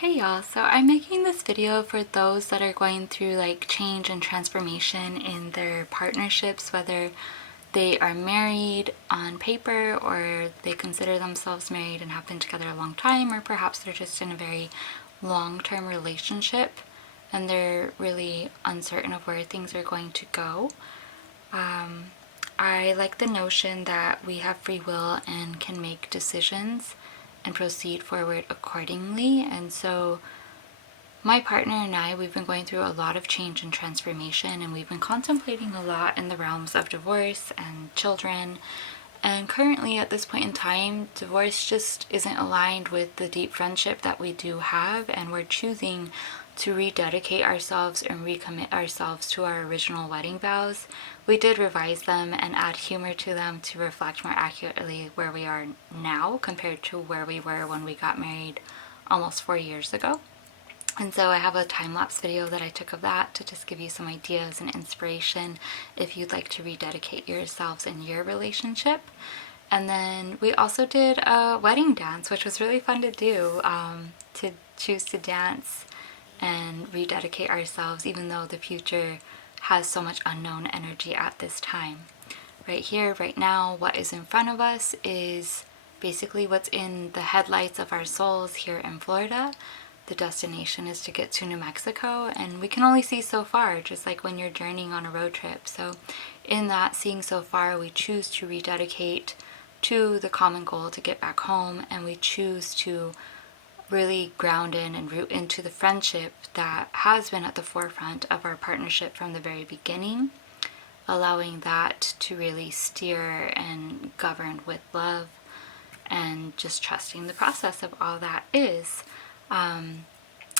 Hey y'all, so I'm making this video for those that are going through like change and transformation in their partnerships, whether they are married on paper or they consider themselves married and have been together a long time, or perhaps they're just in a very long-term relationship and they're really uncertain of where things are going to go. I like the notion that we have free will and can make decisions and proceed forward accordingly. And so my partner and I, we've been going through a lot of change and transformation, and we've been contemplating a lot in the realms of divorce and children. And currently at this point in time, divorce just isn't aligned with the deep friendship that we do have, and we're choosing to rededicate ourselves and recommit ourselves to our original wedding vows. We did revise them and add humor to them to reflect more accurately where we are now compared to where we were when we got married almost 4 years ago. And so I have a time-lapse video that I took of that to just give you some ideas and inspiration if you'd like to rededicate yourselves in your relationship. And then we also did a wedding dance, which was really fun to do, to choose to dance and rededicate ourselves, even though the future has so much unknown energy at this time. Right here, right now, what is in front of us is basically what's in the headlights of our souls here in Florida. The destination is to get to New Mexico, and we can only see so far, just like when you're journeying on a road trip. So in that seeing so far, we choose to rededicate to the common goal to get back home, and we choose to really ground in and root into the friendship that has been at the forefront of our partnership from the very beginning, allowing that to really steer and govern with love and just trusting the process of all that is.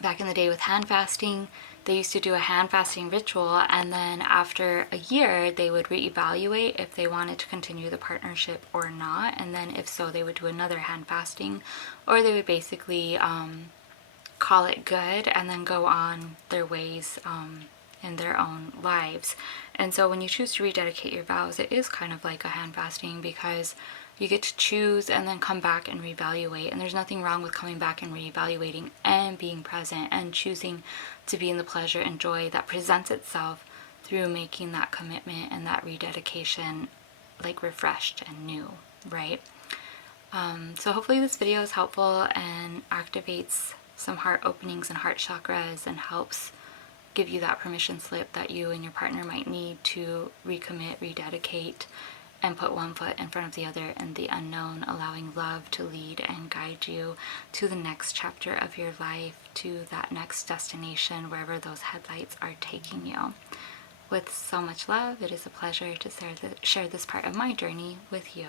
Back in the day with hand fasting, they used to do a hand fasting ritual, and then after a year they would reevaluate if they wanted to continue the partnership or not, and then if so they would do another hand fasting, or they would basically call it good and then go on their ways in their own lives. And so when you choose to rededicate your vows, it is kind of like a hand fasting, because you get to choose and then come back and reevaluate. And there's nothing wrong with coming back and reevaluating and being present and choosing to be in the pleasure and joy that presents itself through making that commitment and that rededication like refreshed and new, right? So hopefully this video is helpful and activates some heart openings and heart chakras and helps give you that permission slip that you and your partner might need to recommit, rededicate, and put one foot in front of the other in the unknown, allowing love to lead and guide you to the next chapter of your life, to that next destination, wherever those headlights are taking you. With so much love, it is a pleasure to share this part of my journey with you.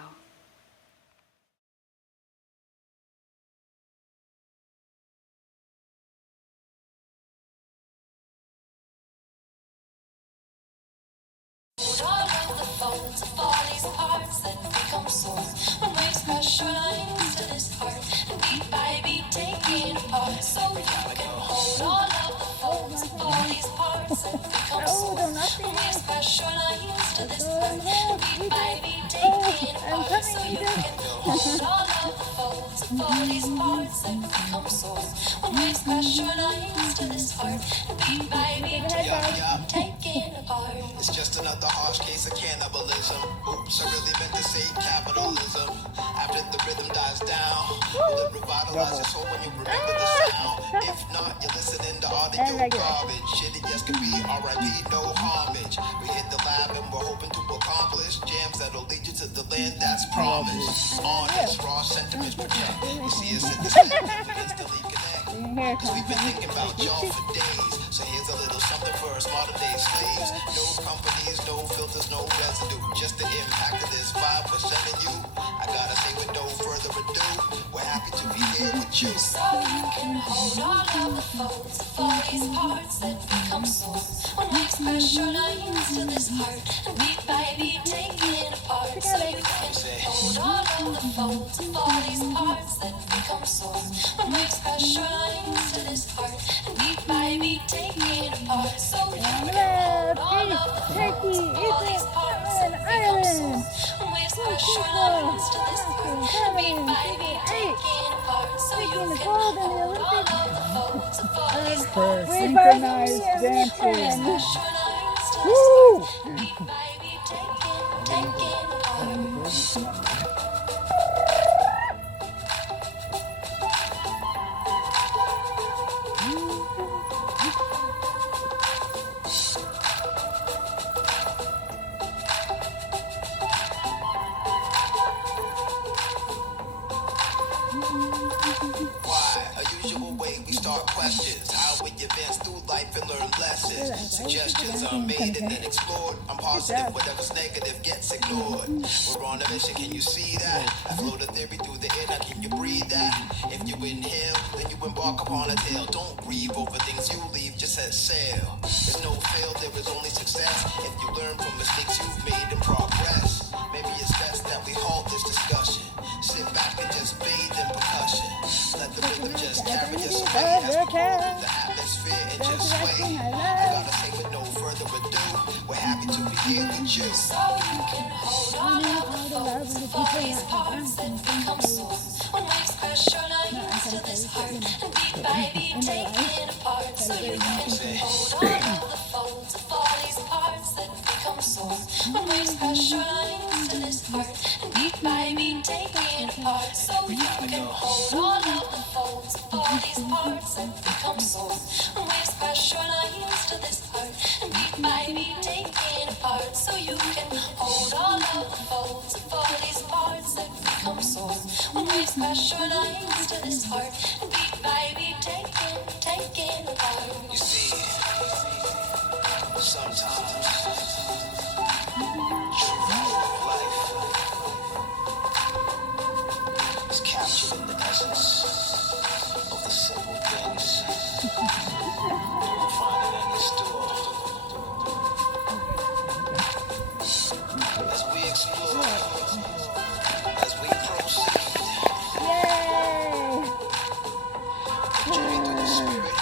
All of the folds of all these parts that become souls. When waves crash your lines to this heart, and beat by beat taking apart. So you can hold all of the folds of all these parts that become souls. When waves crash your lines to this heart, and beat by beat taking apart. So you can hold all of the folds of all these parts that become souls. When waves crash your lines to this heart, and beat by beat taking apart. It's just another harsh case of cannibalism. Oops, I really meant to say capitalism. After the rhythm dies down, will it revitalize your soul when you remember the sound? If not, you're listening to audio garbage. Shit, it just could be R.I.P. no homage. We hit the lab and we're hoping to accomplish jams that'll lead you to the land that's promised. Honest, raw sentiments project. You see us in the step, we instantly connect. Cause we've been thinking about y'all for days. So here's a little something for us modern day slaves. No companies, no filters, no residue. Just the impact of this 5% in you. I gotta say with no further ado, we're happy to be here with you. So you can hold all of the folds of all these parts that become souls. When waves crash your lines to this heart, and beat by beat taking apart. So you can hold all of the folds of all these parts that become souls. When waves crash your lines to this heart, and beat by beat taking apart. So you can hold all of the folds of all these parts that become souls. When waves crash your lines to this heart, and beat by beat taking apart. So you the gold in the Olympics. For synchronized dancing. Woo! Why? A usual way we start questions. How we advance through life and learn lessons. Suggestions are made and then explored. I'm positive whatever's negative gets ignored. We're on a mission, can you see that? I float a theory through the air, now can you breathe that? If you inhale, then you embark upon a tale. Don't grieve over things you leave, just set sail. There's no fail, there is only success. If you learn from mistakes you've made and progress. Maybe it's best that we halt this discussion. Sit back and just bathe in percussion. Let the rhythm just carry us away as we roll through the atmosphere and just sway. I gotta say with no further ado, we're happy to be here with you. So you can hold all of the folds of all these parts that become sore. When waves crash your lines to this heart and beat by beat taken apart. So you can hold all of the folds of all these parts that become sore. When waves crash your lines to this heart and beat by beat taken apart. So you can hold all of the folds of all these parts that become sore. When waves crash your lines to this heart and beat by beat taken apart. So you can hold all of the folds of all these parts that become sore. When waves crash your lines to this heart and beat by beat taken apart. You see, sometimes true value of life is captured in the essence of the simple things. You'll find it in the store. As we explore, as we proceed, Yay! journey through the spirit.